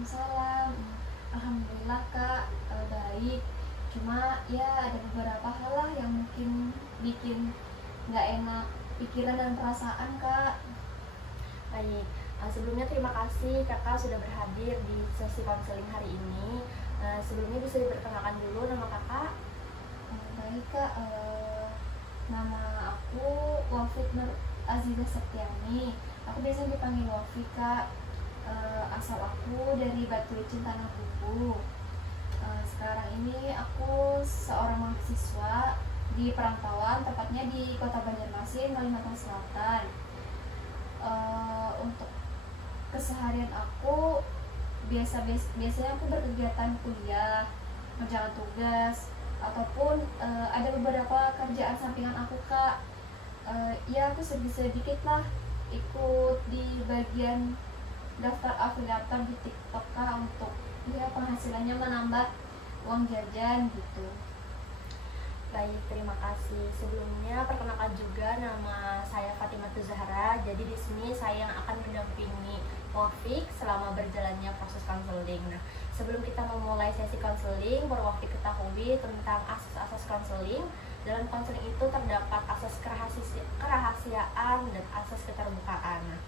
Waalaikumsalam. Alhamdulillah kak, baik. Cuma ya ada beberapa hal lah yang mungkin bikin nggak enak pikiran dan perasaan kak. Baik, sebelumnya terima kasih kakak sudah berhadir di sesi konseling hari ini. Sebelumnya bisa diperkenalkan dulu nama kakak. Baik kak, nama aku Wafid Nur Aziza Septiani. Aku biasanya dipanggil Wafi kak. Asal aku dari Batu Licin Tanah Kubu. Sekarang ini aku seorang mahasiswa di perantauan, tepatnya di Kota Banjarmasin, Kalimantan Selatan. Untuk keseharian aku biasanya aku berkegiatan kuliah, menjalankan tugas, ataupun ada beberapa kerjaan sampingan aku kak. Ya aku sedikit lah ikut di bagian daftar afiliator di TikTok kak, untuk ya penghasilannya menambah uang jajan gitu. Baik, terima kasih. Sebelumnya perkenalkan juga nama saya Fatimah Zahra. Jadi di sini saya yang akan mendampingi Wafiq selama berjalannya proses konseling. Nah, sebelum kita memulai sesi konseling, perlu Wafiq ketahui tentang asas-asas konseling. Dalam konseling itu terdapat asas kerahasiaan dan asas keterbukaan. Nah,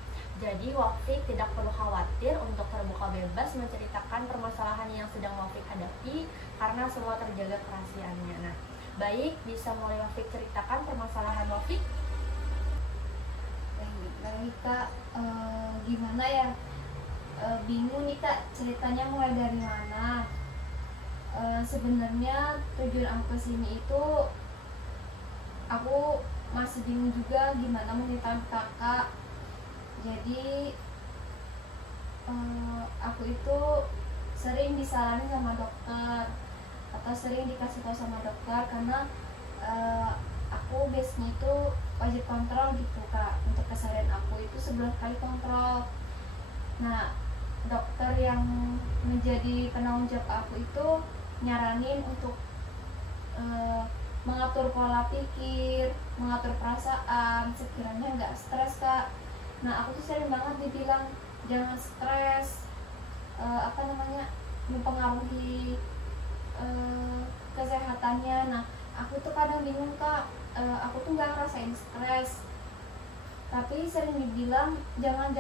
jadi Wafiq tidak perlu khawatir untuk terbuka bebas menceritakan permasalahan yang sedang Wafiq hadapi karena semua terjaga kerahasiaannya. Nah, baik, bisa mulai Wafiq ceritakan permasalahan Wafiq? Baik kak, gimana ya? Bingung nih kak, ceritanya mulai dari mana? Sebenarnya tujuan aku kesini itu aku masih bingung juga gimana menceritakan kakak. Jadi aku itu sering disaranin sama dokter atau sering dikasih tahu sama dokter karena aku biasanya itu wajib kontrol gitu kak. Untuk keseharian aku itu 11 kali kontrol. Nah, dokter yang menjadi penanggung jawab aku itu nyaranin untuk mengatur pola pikir, mengatur perasaan, sekiranya nggak stres kak. Nah, aku tuh sering banget dibilang jangan stres, mempengaruhi kesehatannya. Nah, aku tuh kadang bingung kak, aku tuh nggak ngerasain stres, tapi sering dibilang jangan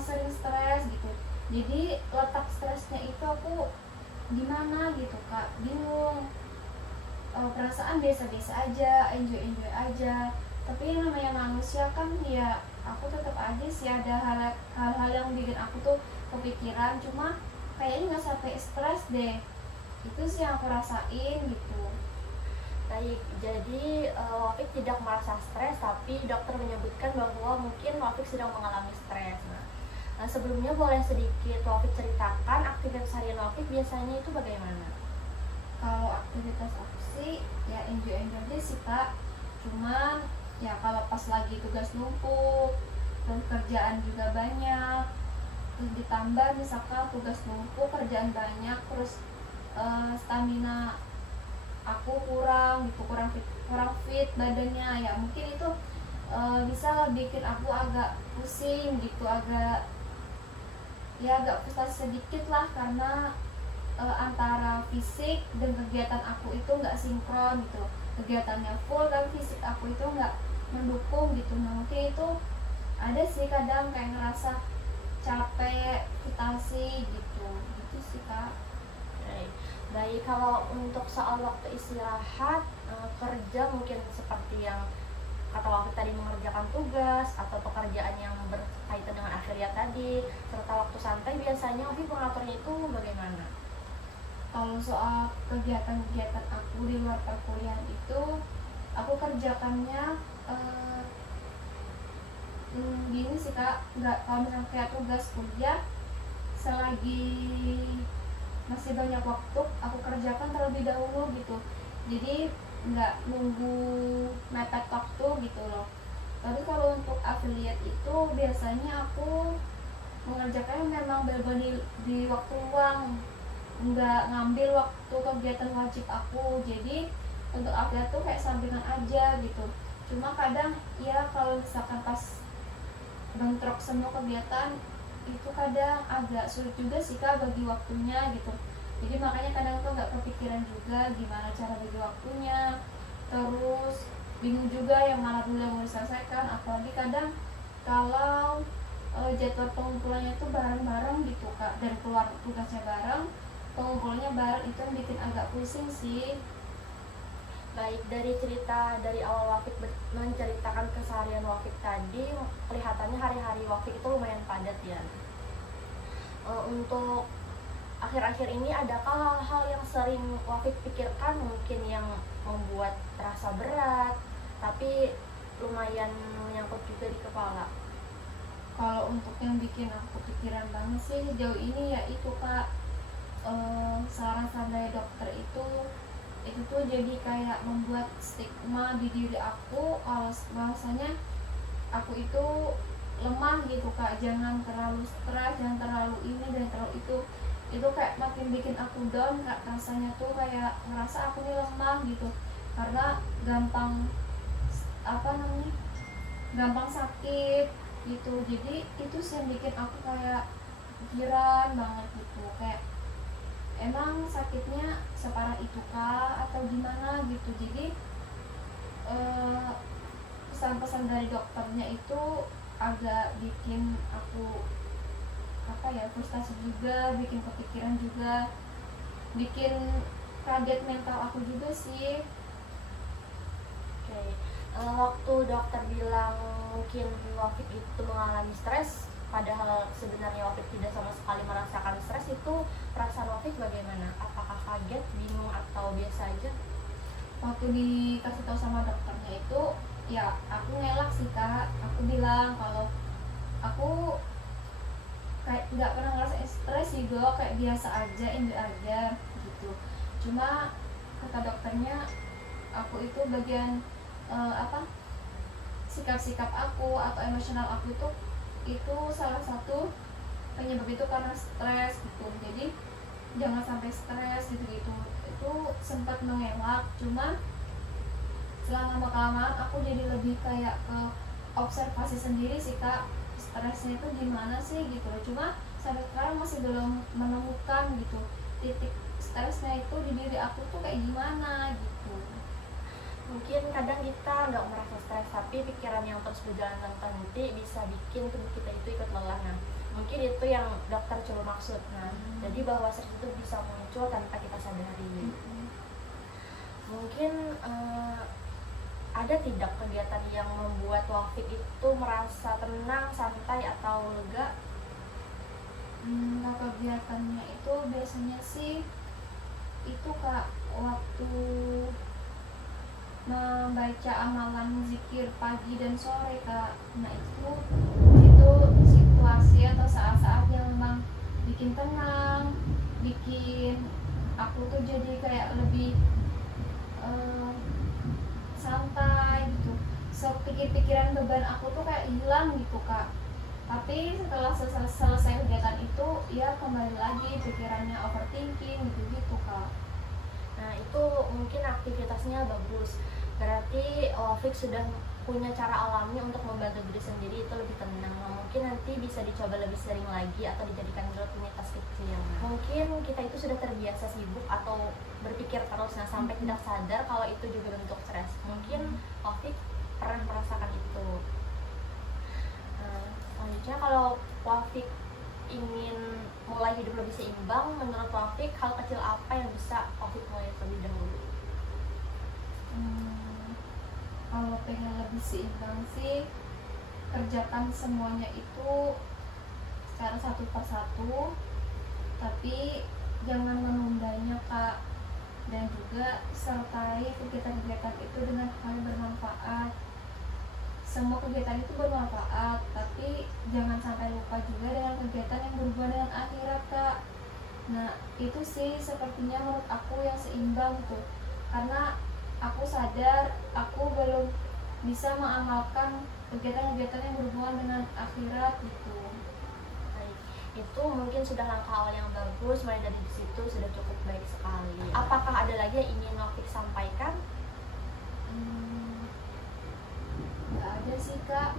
sering stres gitu. Jadi letak stresnya itu aku di mana gitu kak, bingung. Perasaan biasa-biasa aja, enjoy aja, tapi yang namanya manusia kan ya, aku tetap aja sih ada hal-hal yang bikin aku tuh kepikiran. Cuma kayaknya nggak sampai stres deh, itu sih yang aku rasain gitu. Baik, jadi Wafiq tidak merasa stres, tapi dokter menyebutkan bahwa mungkin Wafiq sedang mengalami stres. Nah, sebelumnya boleh sedikit Wafiq ceritakan aktivitas harian Wafiq biasanya itu bagaimana? Kalau aktivitas aku sih ya enjoy aja sih kak. Cuman ya kalau pas lagi tugas numpuk, terus kerjaan juga banyak, terus ditambah misalkan tugas numpuk, kerjaan banyak, terus stamina aku kurang gitu, kurang fit badannya, ya mungkin itu bisa bikin aku agak pusing gitu, agak frustasi sedikit lah, karena antara fisik dan kegiatan aku itu nggak sinkron gitu. Kegiatannya full dan fisik aku itu nggak mendukung gitu. Nah, mungkin itu ada sih kadang kayak ngerasa capek, frustasi gitu sih kak. Baik, kalau untuk soal waktu istirahat, kerja mungkin seperti yang kata Wafiq tadi, mengerjakan tugas atau pekerjaan yang berkaitan dengan afiliat tadi, serta waktu santai, biasanya Wafiq mengaturnya itu bagaimana? Kalau soal kegiatan-kegiatan aku di luar perkuliahan itu, aku kerjakannya gini sih kak, nggak, kalau misalnya kayak tugas kuliah, selagi masih banyak waktu aku kerjakan terlebih dahulu gitu. Jadi nggak nunggu mepet waktu gitu loh. Tapi kalau untuk affiliate itu biasanya aku mengerjakannya memang berbanding di waktu luang, nggak ngambil waktu kegiatan wajib aku. Jadi untuk affiliate tuh kayak sampingan aja gitu. Cuma kadang ya kalau misalkan pas bentrok semua kegiatan, itu kadang agak sulit juga sih Kak bagi waktunya gitu. Jadi makanya kadang tuh nggak kepikiran juga gimana cara bagi waktunya, terus bingung juga yang mana dulu yang mau diselesaikan, apalagi kadang kalau jadwal pengumpulannya tuh bareng-bareng gitu Kak, dan keluar tugasnya bareng, pengumpulannya bareng, itu yang bikin agak pusing sih. Baik, dari cerita dari awal Wafik menceritakan keseharian Wafik tadi, kelihatannya hari-hari Wafik itu lumayan padat ya. Untuk akhir-akhir ini adakah hal-hal yang sering Wafik pikirkan mungkin yang membuat terasa berat, tapi lumayan menyangkut juga di kepala? Kalau untuk yang bikin aku pikiran banget sih sejauh ini ya itu Kak, saran-saran dari dokter itu tuh jadi kayak membuat stigma di diri aku kalau bahwasanya aku itu lemah gitu Kak, jangan terlalu stres, jangan terlalu ini dan terlalu itu kayak makin bikin aku down Kak, rasanya tuh kayak ngerasa aku ini lemah gitu, karena gampang gampang sakit gitu. Jadi itu sih yang bikin aku kayak pikiran banget gitu, kayak emang sakitnya separah itu kah atau gimana gitu. Jadi pesan-pesan dari dokternya itu agak bikin aku frustasi juga, bikin kepikiran juga, bikin kaget mental aku juga sih. Oke. Waktu dokter bilang mungkin Wafik itu mengalami stres, padahal sebenarnya Wafik tidak sama sekali merasakan stres, itu perasaan Wafik bagaimana? Apakah kaget, bingung, atau biasa aja? Waktu dikasih tahu sama dokternya itu ya aku ngelak sih Kak, aku bilang kalau aku kayak nggak pernah ngerasain stres juga, kayak biasa aja, enjoy aja gitu. Cuma kata dokternya aku itu bagian sikap-sikap aku atau emosional aku itu salah satu penyebab itu karena stres gitu. Jadi jangan sampai stres gitu-gitu. Itu sempat mengelak, cuma selama kelamaan aku jadi lebih kayak ke observasi sendiri sih Kak, stresnya itu gimana sih gitu loh. Cuma sampai sekarang masih belum menemukan gitu titik stresnya itu di diri aku tuh kayak gimana gitu. Mungkin kadang kita nggak merasa stres, tapi pikiran yang terus berjalan tanpa henti bisa bikin tubuh kita itu ikut lelah. Nah, mungkin itu yang dokter coba maksud. Nah, jadi bahwa stres itu bisa muncul tanpa kita sadari. Mungkin ada tidak kegiatan yang membuat Wafik itu merasa tenang, santai, atau lega? Nah, kegiatannya itu biasanya sih itu Kak, waktu membaca amalan zikir pagi dan sore Kak. Nah itu situasi atau saat-saat yang memang bikin tenang, bikin aku tuh jadi kayak lebih santai gitu. Pikir-pikiran beban aku tuh kayak hilang gitu Kak. Tapi setelah selesai kegiatan itu ya kembali lagi pikirannya overthinking gitu Kak. Nah, itu mungkin aktivitasnya bagus. Berarti Wafik sudah punya cara alami untuk membantu diri sendiri itu lebih tenang. Nah, mungkin nanti bisa dicoba lebih sering lagi atau dijadikan rutinitas kecil. Mungkin kita itu sudah terbiasa sibuk atau berpikir terus, nah sampai tidak sadar kalau itu juga bentuk stres. Mungkin Wafik pernah merasakan itu. Selanjutnya kalau Wafik ingin mulai hidup lebih seimbang, menurut Wafik hal kecil apa yang bisa Wafik mulai terlebih dahulu? Kalau pengen lebih seimbang sih kerjakan semuanya itu secara satu persatu, tapi jangan menundanya Kak, dan juga sertai kegiatan-kegiatan itu dengan hal yang bermanfaat. Semua kegiatan itu bermanfaat, tapi jangan sampai lupa juga dengan kegiatan yang berhubungan dengan akhirat Kak. Nah itu sih sepertinya menurut aku yang seimbang tuh, karena aku sadar aku belum bisa mengamalkan kegiatan-kegiatan yang berhubungan dengan akhirat gitu. Baik, itu mungkin sudah langkah awal yang bagus. Mulai dari situ sudah cukup baik sekali. Apakah ada lagi yang ingin Wafik sampaikan? Nggak ada sih Kak,